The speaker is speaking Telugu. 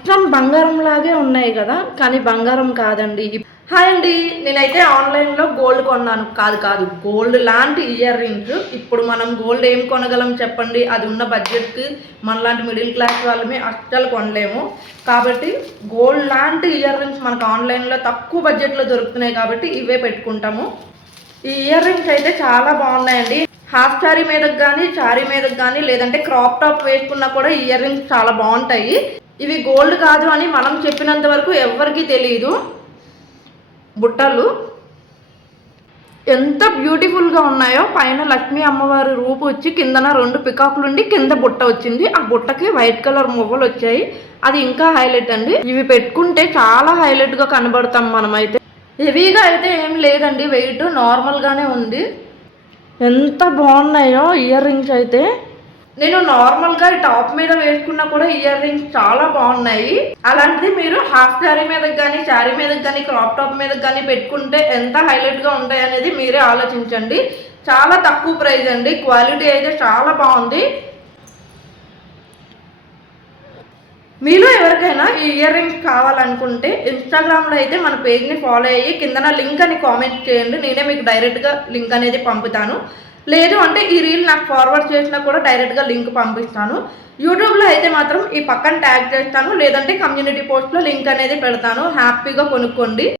మొత్తం బంగారం లాగే ఉన్నాయి కదా, కానీ బంగారం కాదండి. హాయ్ అండి, నేనైతే ఆన్లైన్లో గోల్డ్ కొన్నాను. కాదు గోల్డ్ లాంటి ఇయర్ రింగ్స్. ఇప్పుడు మనం గోల్డ్ ఏం కొనగలం చెప్పండి? అది ఉన్న బడ్జెట్కి మనలాంటి మిడిల్ క్లాస్ వాళ్ళమే అస్సలు కొనలేము. కాబట్టి గోల్డ్ లాంటి ఇయర్ రింగ్స్ మనకు ఆన్లైన్లో తక్కువ బడ్జెట్లో దొరుకుతున్నాయి కాబట్టి ఇవే పెట్టుకుంటాము. ఈ ఇయర్ రింగ్స్ అయితే చాలా బాగున్నాయండి. హాఫ్ శారీ మీదకి కానీ, శారీ మీదకి కానీ, లేదంటే క్రాప్ టాప్ వేసుకున్నా కూడా ఇయర్ రింగ్స్ చాలా బాగుంటాయి. ఇవి గోల్డ్ కాదు అని మనం చెప్పినంత వరకు ఎవరికి తెలియదు. బుట్టలు ఎంత బ్యూటిఫుల్గా ఉన్నాయో, పైన లక్ష్మీ అమ్మవారి రూపు వచ్చి కిందన 2 పికాకులు ఉండి కింద బుట్ట వచ్చింది. ఆ బుట్టకి వైట్ కలర్ మువ్వలు వచ్చాయి. అది ఇంకా హైలైట్ అండి. ఇవి పెట్టుకుంటే చాలా హైలైట్గా కనబడతాం మనమైతే. హెవీగా అయితే ఏం లేదండి, వెయిట్ నార్మల్గానే ఉంది. ఎంత బాగున్నాయో ఇయర్ రింగ్స్ అయితే. నేను నార్మల్గా టాప్ మీద వేసుకున్నా కూడా ఇయర్ రింగ్స్ చాలా బాగున్నాయి. అలాంటిది మీరు హాఫ్ శారీ మీదకి కానీ, శారీ మీదకి కానీ, క్రాప్ టాప్ మీదకి కానీ పెట్టుకుంటే ఎంత హైలైట్గా ఉంటాయి అనేది మీరే ఆలోచించండి. చాలా తక్కువ ప్రైస్ అండి. క్వాలిటీ అయితే చాలా బాగుంది. మీలో ఎవరికైనా ఈ ఇయర్ రింగ్స్ కావాలనుకుంటే ఇన్స్టాగ్రామ్లో అయితే మన పేజ్ని ఫాలో అయ్యి కిందన లింక్ అని కామెంట్ చేయండి. నేనే మీకు డైరెక్ట్గా లింక్ అనేది పంపుతాను. లేదు అంటే ఈ రీల్ నాకు ఫార్వర్డ్ చేసినా కూడా డైరెక్ట్గా లింక్ పంపిస్తాను. యూట్యూబ్లో అయితే మాత్రం ఈ పక్కన ట్యాగ్ చేస్తాను, లేదంటే కమ్యూనిటీ పోస్ట్లో లింక్ అనేది పెడతాను. హ్యాపీగా కొనుక్కోండి.